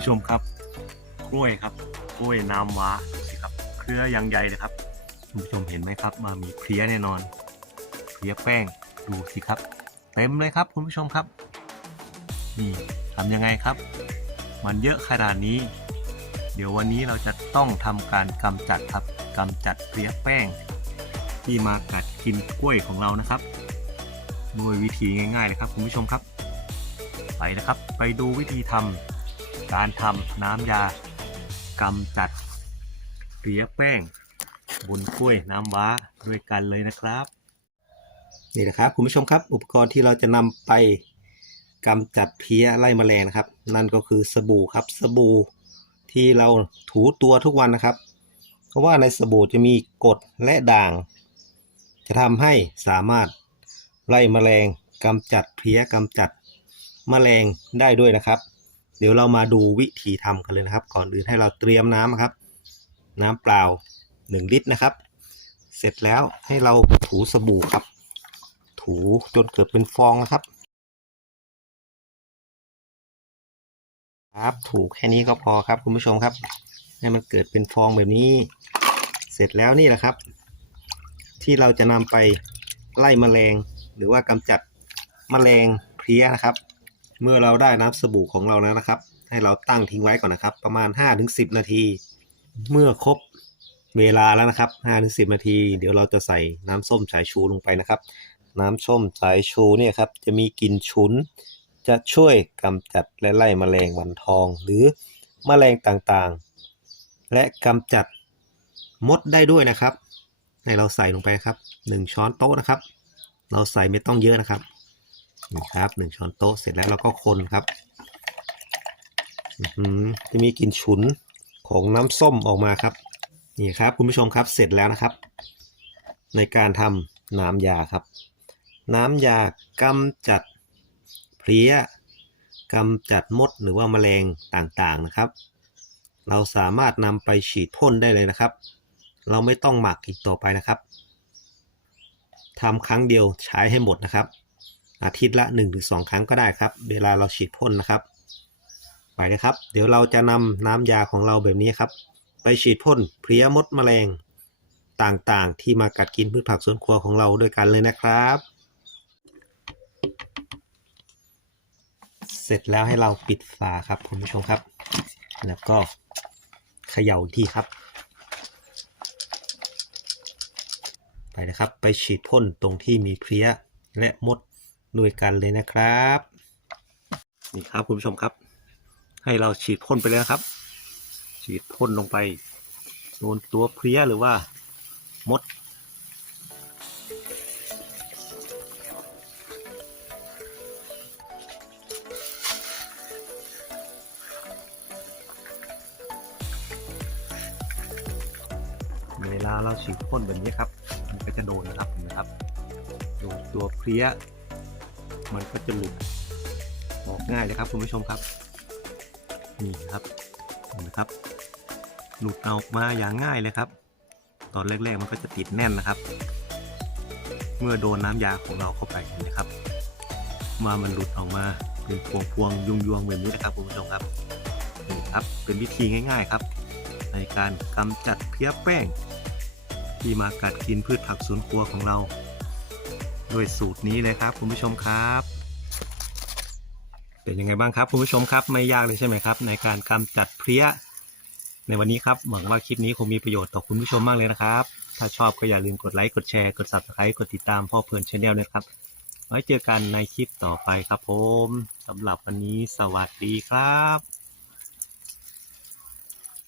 ผู้ชมครับ กล้วยครับ กล้วยน้ำว้าดูสิครับ เครือยังใหญ่เลยครับคุณผู้ชมเห็นไหมครับ มามีเพลี้ยแน่นอนเพลี้ยแป้งดูสิครับ เต็มเลยครับคุณผู้ชมครับ นี่ทำยังไงครับ มันเยอะขนาดนี้ เดี๋ยววันนี้เราจะต้องทำการกำจัดครับกำจัดเพลี้ยแป้ง ที่มากัดกินกล้วยของเรานะครับด้วยวิธีง่ายๆเลยครับคุณผู้ชมครับ ไปนะครับ ไปดูวิธีทำ การทำน้ำยากำจัดเพลี้ยแป้งบนกล้วยน้ำว้าด้วยกันเลยนะครับนี่นะครับคุณผู้ชมครับอุปกรณ์ที่เราจะนำไปกำจัดเพลี้ยไล่แมลงนะครับ นั่นก็คือสบู่ครับสบู่ที่เราถูตัวทุกวันนะครับ เพราะว่าในสบู่จะมีกรดและด่าง จะทำให้สามารถไล่แมลงกำจัดเพลี้ยกำจัดแมลงได้ด้วยนะครับ เดี๋ยวเรามาดูวิธีทำกันเลยนะครับ ก่อนอื่นให้เราเตรียมน้ำครับ น้ำเปล่า 1 ลิตรนะครับ เสร็จแล้วให้เราถูสบู่ครับ ถูจนเกิดเป็นฟองนะครับ ครับถูแค่นี้ก็พอครับคุณผู้ชมครับ ให้มันเกิดเป็นฟองแบบนี้ เสร็จแล้วนี่แหละครับ ที่เราจะนำไปไล่แมลง หรือว่ากำจัดแมลงเพลี้ยนะครับ เมื่อเราได้น้ำสบู่ของเราแล้วนะครับ ให้เราตั้งทิ้งไว้ก่อนนะครับ ประมาณ 5-10 นาที เมื่อครบเวลาแล้วนะครับ5-10 นาที เดี๋ยวเราจะใส่น้ำส้มสายชูลงไปนะครับ น้ำส้มสายชูเนี่ยครับจะมีกลิ่นฉุน จะช่วยกำจัดและไล่แมลงวันทอง หรือแมลงต่างๆ และกำจัดมดได้ด้วยนะครับ ให้เราใส่ลงไปครับ 1 ช้อนโต๊ะนะครับ เราใส่ไม่ต้องเยอะนะครับ นี่ครับ1ช้อนโต๊ะเสร็จแล้วเราก็คนครับอือจะมีกลิ่นฉุนของน้ำส้มออกมาครับ นี่ครับคุณผู้ชมครับเสร็จแล้วนะครับ ในการทำน้ำยาครับ น้ำยากำจัดเพลี้ยกำจัดมดหรือว่าแมลงต่างๆนะครับ เราสามารถนำไปฉีดพ่นได้เลยนะครับ เราไม่ต้องหมักอีกต่อไปนะครับทำครั้งเดียวใช้ให้หมดนะครับ อาทิตย์ละ 1-2 ครั้งก็ได้ครับ เวลาเราฉีดพ่นนะครับไปนะครับ เดี๋ยวเราจะนำน้ำยาของเราแบบนี้ครับ ไปฉีดพ่นเพลี้ยมดแมลงต่างๆ ที่มากัดกินพืชผักสวนครัวของเราด้วยกันเลยนะครับ เสร็จแล้วให้เราปิดฝาครับคุณผู้ชมครับ แล้วก็เขย่าอีกทีครับ ไปนะครับ ไปฉีดพ่นตรงที่มีเพลี้ยและมด ด้วยกันเลยนะครับ นี่ครับคุณผู้ชมครับ ให้เราฉีดพ่นไปแล้วครับ ฉีดพ่นลงไปโดนตัวเพลี้ยหรือว่ามด เวลาเราฉีดพ่นแบบนี้ครับ มันก็จะโดนนะครับเห็นไหมครับโดนตัวเพลี้ย มันก็จะหลุดออกง่ายเลยครับคุณผู้ชมครับ นี่ครับเห็นไหมครับ หลุดออกมาอย่างง่ายเลยครับ ตอนแรกๆมันก็จะติดแน่นนะครับ เมื่อโดนน้ำยาของเราเข้าไปนไหมครับ มามันหลุดออกมาเป็นพวงๆยวงๆแบบนี้นะครับคุณผู้ชมครับนี่ครับเป็นวิธีง่าย ๆครับ ในการกำจัดเพลี้ยแป้ง ที่มากัดกินพืชผักสวนครัวของเรา ด้วยสูตรนี้เลยครับคุณผู้ชมครับ เป็นยังไงบ้างครับ คุณผู้ชมครับไม่ยากเลยใช่ไหมครับ ในการกำจัดเพลี้ย ในวันนี้ครับหวังว่าคลิปนี้คงมีประโยชน์ต่อคุณผู้ชมมากเลยนะครับ ถ้าชอบก็อย่าลืมกดไลค์กดแชร์กด subscribe กดติดตามพ่อเพลินชาแนลนะครับ ไว้เจอกันในคลิปต่อไปครับผมสำหรับวันนี้สวัสดีครับ